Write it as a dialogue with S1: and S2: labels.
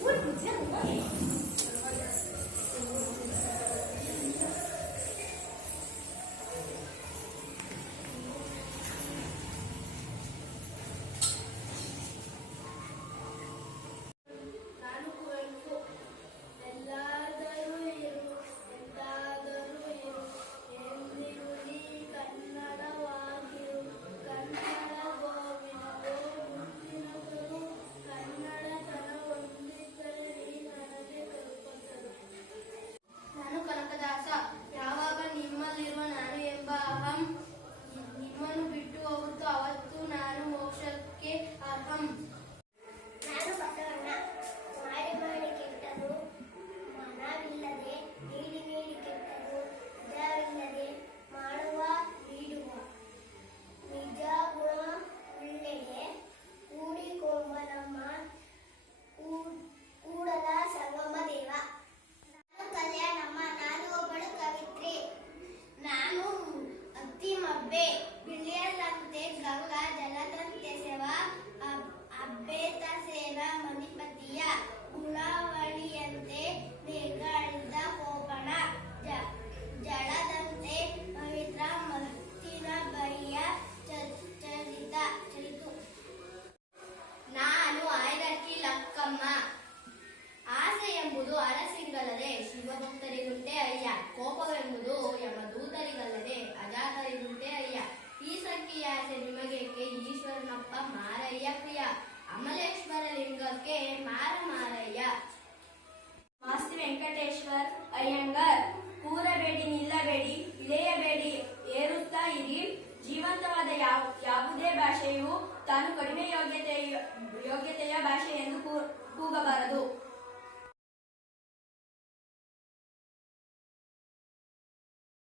S1: 我已经了。ಯಮದೂತರಿಗಿಂತೆ ಅಯ್ಯ, ಕೋಪವೆಂಬುದು ಯಮದೂತರಿಗಲ್ಲದೆ ಅಜಾತರಿಗಿಂತೆ ಅಯ್ಯ. ಈ ಸಂಖ್ಯೆಯ ಆಸೆ ನಿಮಗೇಕೆ ಈಶ್ವರನಪ್ಪ ಮಾರಯ್ಯ ಪ್ರಿಯ. ಅಮಲೇಶ್ವರ ಲಿಂಗಕ್ಕೆ ಮಾರ ಮಾರಯ್ಯ.
S2: ಮಾಸ್ತಿ ವೆಂಕಟೇಶ್ವರ್, ಅಯ್ಯಂಗರ್, ಕೂರಬೇಡಿ, ನಿಲ್ಲಬೇಡಿ, ಇಳೆಯಬೇಡಿ, ಏರುತ್ತಾ ಇರಿ. ಜೀವಂತವಾದ ಯಾವ, ಯಾವುದೇ ಭಾಷೆಯು ತಾನು ಕಡಿಮೆ ಯೋಗ್ಯತೆಯ ಯೋಗ್ಯತೆಯ ಭಾಷೆ ಎಂದು ಕೂಗಬಾರದು.